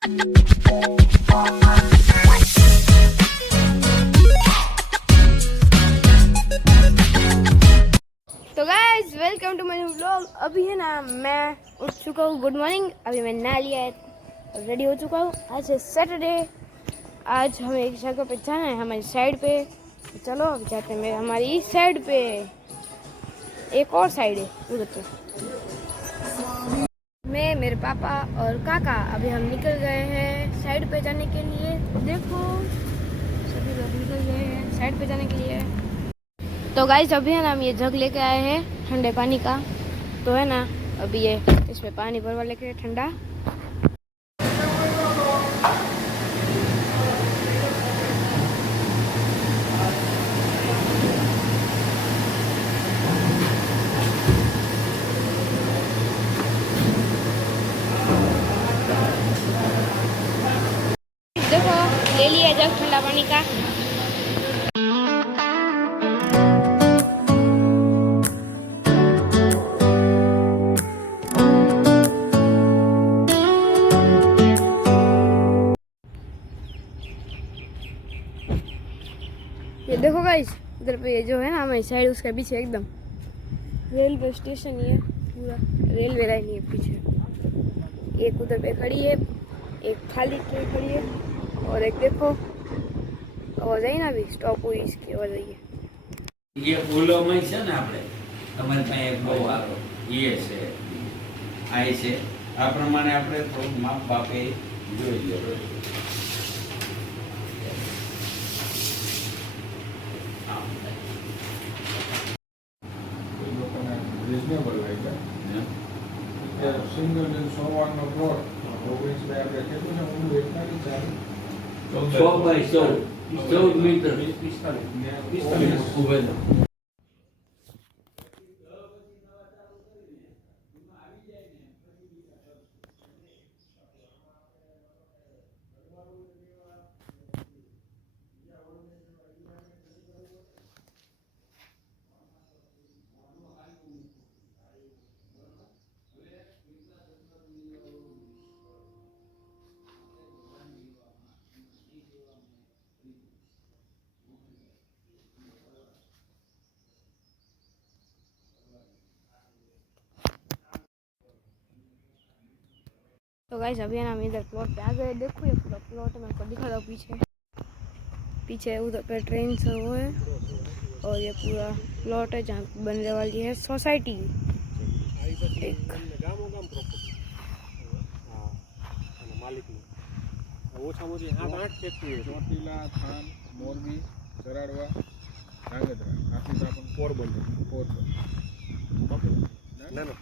तो guys welcome to my vlog. अभी है ना मैं उठ चुका हूँ। Good morning. अभी मैं नहा लिया है, रेडी हो चुका हूँ। आज है सैटरडे। आज हमें एक जगह पे जाना है, हमारी साइड पे। चलो अब जाते हैं हमारी इस साइड पे। एक और साइड है उधर पे। मैं, मेरे पापा और काका अभी हम निकल गए हैं साइड पे जाने के लिए। देखो सभी लोग निकल गए हैं साइड पे जाने के लिए। तो गाइस अभी है ना हम ये जग लेके आए हैं ठंडे पानी का। तो है ना अभी ये इसमें पानी भरवा लेके ठंडा। देखो ले लिया जग ठंडा पानी का। ये देखो गाइस इधर पे ये जो है ना हमारी साइड, उसके पीछे एकदम रेलवे स्टेशन, ये पूरा रेलवे लाइन है पीछे। एक उधर पे खड़ी है, एक खाली ट्रेन खड़ी है, और एक देखो आवाज आई ना अभी स्टॉप हुई, इसकी आवाज आई है। ये फूलो में છે ને આપણે તમારી પાસે એક બહુ આરો એ છે આ છે આ પ્રમાણે આપણે થોડું માપ બાપે જોઈ લો. રિઝનેબલ લાગે કે સિંગલ ડિન સોમવારનો પ્લોટ 19 બાય આપણે કેટલું છે ઊંડું 41 100 બાય 14 મીટર 45 ઉભેલો. तो गाइस अभी है ना हम इधर प्लॉट पे आ गए। देखो ये पूरा प्लॉट मैं आपको दिखा दूँ। पीछे पीछे उधर पे ट्रेन से वो है, और ये पूरा प्लॉट है जहाँ बनने वाली है सोसाइटी। एक ઓછામાં ઓછી 7-8 ફેક્ટરી છે. ચોટીલા, થાન, મોરબી, ચરાડવા, ધાંગધ્રા, આથી તો આપણને પોરબંદર ના ના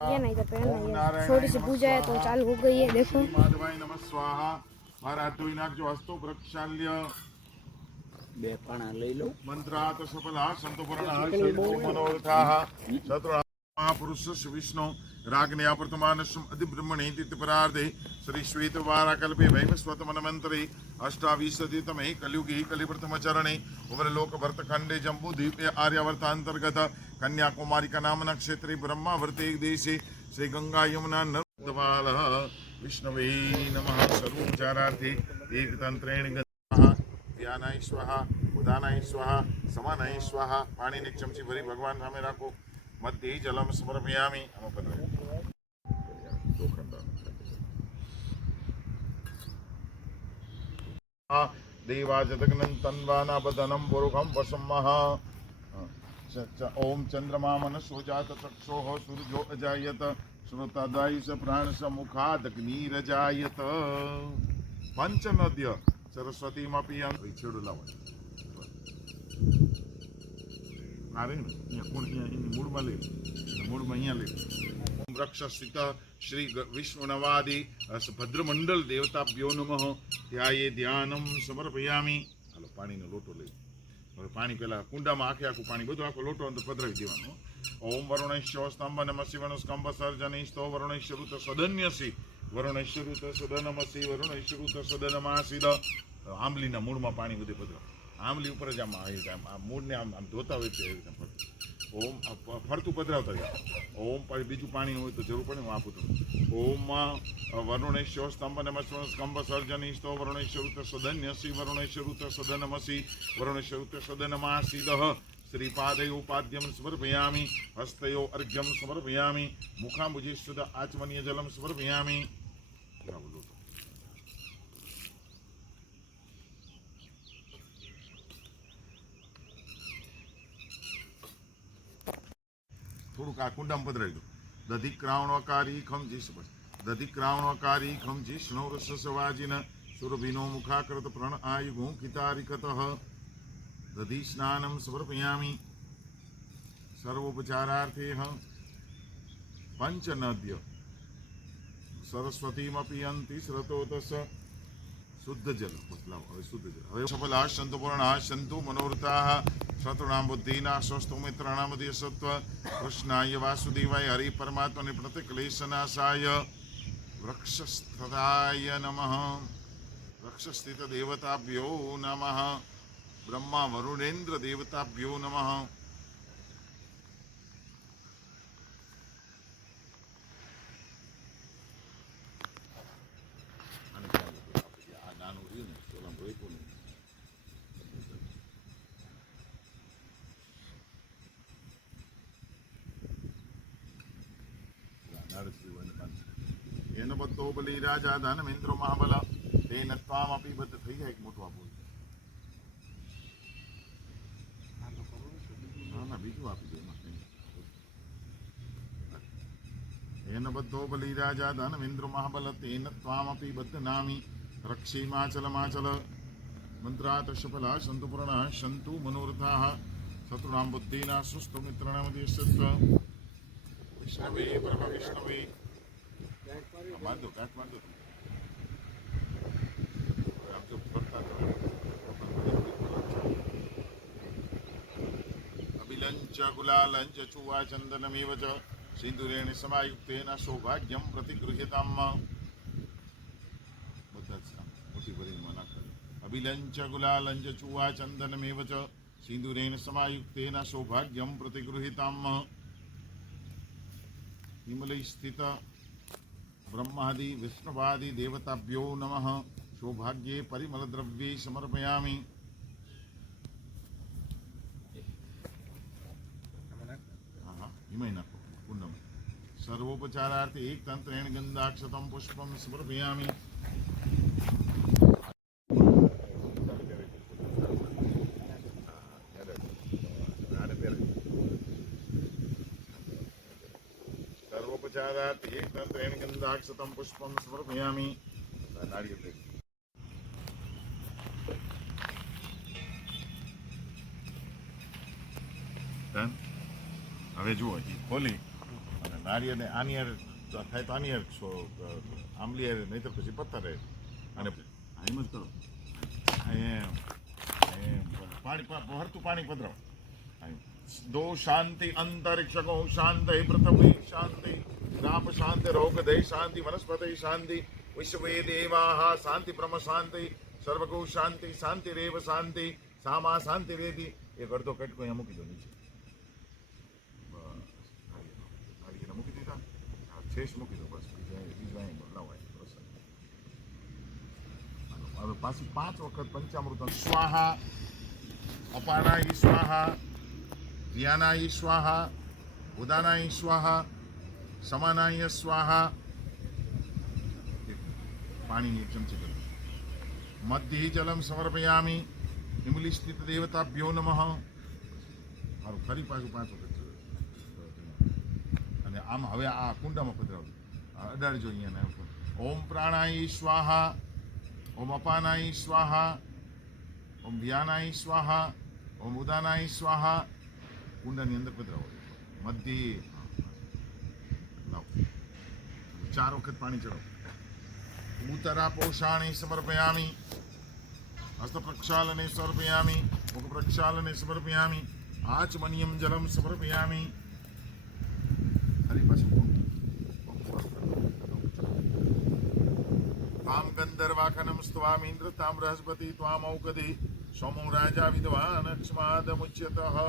ये ना इधर पे है ना ये छोटी सी पूजा है तो चालू हो गई है। देखो माधवाय नमः स्वाहा। महाराज तो नाखजो हस्तो प्रक्षाल्य બે પાણા લઈ લો. मंत्रात सफला संतोपरणः मनोरथाः शत्रु महापुरुषस्य विष्णु राग्ने प्रथमानस्म अधिब्रह्मणे तिथपरार्धे श्री श्वेत वाराकल्पे वैवस्वतमन्वन्तरे अष्टाविंशतितमे कलियुगे कलिप्रथमचरणे उभरलोक भरतखण्डे जम्बूद्वीपे आर्यावर्तान्तर्गत कन्याकुमारिका नामना क्षेत्रे ब्रह्मावर्ते देशे श्री गंगा यमुना नर्मदावालः विष्णवे नमः। सर्वोपचारार्थे एकतंत्रेण ध्यानाय स्वाहा, उदानाय स्वाहा, समानाय स्वाहा। पानी ने चमची भरी भगवान सामे राखो। मध्य जलम समर्पयामि। देवाजतग्नं तन्वानाबदनं पुरुखं वसम्मः। ओम चंद्रमा मनसो जात चक्षोः सूर्यो अजायत श्रोतादायुष प्राणस मुखादग्निरजायत। पंचनद्य सरस्वतीमपि छेडू लावा। આ રહી ને અહીંયા કોણ અહીંયા મૂળમાં લે મૂળમાં અહીંયા લે વૃક્ષસ્થિત શ્રી વિષ્ણુનવાદી ભદ્રમંડલ દેવતાભ્યો નમઃ ધ્યાયે ધ્યાનમ સમર્પયામિ. હાલો પાણીનો લોટો લઈ હવે પાણી પેલા કુંડામાં આખું પાણી બધું આખો લોટો અંદર પધરાવી દેવાનું. ઓમ વરુણૈશ્ય સ્તંભ નમસી વણસ્કંભ સર્જનિસ્તો વરુણૈશ્ય ઋત સદન્યસી વરુણૈશ્ય ઋત સદનમસી વરુણૈશ્ય ઋત સદનમાસીદ. આંબલીના મૂળમાં પાણી બધું પધરાવ. આંબલી ઉપર જ આમ મૂળને આમ ધોતા હોય છે એવી રીતે ફરતું. ઓમ ફરતું પધરાવતા જાય. ઓમ પછી બીજું પાણી હોય તો જરૂર પડે હું આપું છું. ઓમ વરુણૈશ્ય સ્તંભ નમસ્વ સ્કંભ સર્જનિસ્તો વરુણૈશ્ય ઋત સદન્યસી વરુણૈશ્ય ઋત સદનમસી વરુણૈશ્ય ઋત સદનમાસીદ. શ્રીપાદયો પાદ્યમ સમર્પયામિ હસ્તયો અર્ઘ્યમ સમર્પયામિ મુખાંબુજી સુદ આચમનીય જલમ સમર્પયામિ. થોડુંક આ કુંડામાં પધરાવી દો. દધિક્રાવણકારી ખમજી દધિક્રાવણકારી ખમજી સ્નૌરસ સવાજીન સુરભિનો મુખાકૃત પ્રણ આયુ ગુંકિતારિકતઃ દધિ સ્નાનમ સમર્પયામિ. સર્વોપચારાર્થે પંચનદ્ય સરસ્વતીમપી અંતિ શ્રતોતસ શુદ્ધ જલ. હવે શુદ્ધ જલ. હવે સફલા સંતુ પૂર્ણા સંતુ મનોરથાઃ શત્રુણામ બુદ્ધિના સ્વસ્તુ મિત્રાણામ સત્વ કૃષ્ણાય વાસુદેવાય હરિ પરમાત્મને પ્રતિક્લેશનાશાય વૃક્ષસ્થાય નમઃ. વૃક્ષસ્થિત દેવતાભ્યો નમઃ. બ્રહ્મા વરુણેન્દ્ર દેવતાભ્યો નમઃ. આ નાનું રહ્યું ને સોલમ રોપ્યું ને એનો બધો બલી રાજા ધનમેન્દ્ર મહાબલ તેન ત્વામ આપી બધ થઈ જાય એક મોટું આપવું. ના બીજું આપી દે. એન બધો બલી રાજા ધનમેન્દ્ર મહાબલ તેન ત્વામ આપી બધ નામી રક્ષી માચલ માચલ મંત્રાત સફલા સંતુ પૂર્ણા સંતુ મનોરથાઃ શત્રુણામ બુદ્ધિના સુસ્તુ મિત્રાણામ દેશત્વ વિષ્ણવે પરમ વિષ્ણવે. બાંધો કાટ બાંધો. આમ તો ફરતા અભિલંચ ગુલાલંચ ચુવા ચંદનમેવ ચ સિંદુરેણ સમાયુક્તેન સૌભાગ્યમ પ્રતિગૃહ્યતામ. બધા જ મોટી ભરીમાં નાખે. અભિલંચ ગુલાલંચ ચુવા ચંદનમેવ ચ સિંદુરેણ સમાયુક્તેન સૌભાગ્યમ પ્રતિગૃહ્યતામ. હિમલય સ્થિત બ્રહ્માદિ વિષ્ણુવાદિ દેવતાભ્યો નમઃ. સૌભાગ્યે પરિમલદ્રવ્યે સમર્પયામિ. હા હિમય નાખો કુંડમાં. સર્વોપચારાર્થે એક તંત્રેણ ગંધાક્ષતમ પુષ્પમ સમર્પયામિ. સર્વોપચારાર્થે એક તંત્રેણ ગંધાક્ષતમ પુષ્પમ સમર્પયામિ. નાળિયેર દે. હવે જુઓ ખોલી અને નાળિયેરને આની હારે થાય તો આની હારે આંબલી હારે નહીં તો પછી પથ્થર રહે. અને એમ જ કરો પાણી ભરતું પાણી પધરાવો. દો શાંતિ અંતરિક્ષ ગો શાંતિ પૃથ્વી શાંતિ રાપ શાંતિ રોગ દય શાંતિ વનસ્પતિ શાંતિ વિશ્વે દેવાહ શાંતિ બ્રહ્મ શાંતિ સર્વગો શાંતિ શાંતિ રેવ શાંતિ સામા શાંતિ રેદી. એક અડધો કટકો અહીંયા મૂકી દો નીચે. મૂકી દીધા શેષ મૂકી દો બસ. બીજું અહીં બદલાવાય. હવે પાછી 5 વખત પંચામૃત સ્વાહા અપાનાય સ્વાહા વ્યાનાય સ્વાહા ઉદાનાય સ્વાહા સમાનાય સ્વાહા. પાણીની એક ચમચી કરી મધ્ય જલમ સમર્પયામિ. હિમલી સ્થિત દેવતાભ્યો નમઃ. મારું ફરી પાછું 5 વખત અને આમ હવે આ કુંડામાં પધરાવજો. અડાડજો અહીંયા. ઓમ પ્રાણાય સ્વાહા ઓમ અપાનાય સ્વાહા ઓમ વ્યાનાય સ્વાહા ઓમ ઉદાનાય સ્વાહા કુંડાની અંદર પધરાવો મધ્યે લાવો 4 વખત પાણી ચડાવો ઉત્તરા પોષાણી સમર્પયામિ હસ્ત પ્રક્ષાલને સમર્પયામિ મુખ પ્રક્ષાલને સમર્પયામિ આચમનિયમ જલમ સમર્પયામિ હરી પાછું ताम गंधर्वाखनम स्वामीन्द्र ताम बृहस्पति त्वाम औकदे सोमो राजा विद्वान क्षमाद मुच्यतः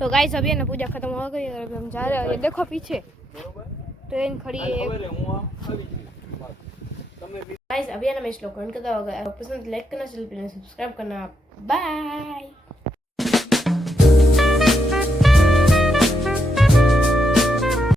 तो गाइस अभी है ना पूजा खत्म हो गई और अभी हम जा रहे हैं। ये देखो पीछे ट्रेन खड़ी है। गाइस अभी है ना मैं इस लोग करता होगा पसंद लाइक करना, चैनल पे सब्सक्राइब करना। बाय।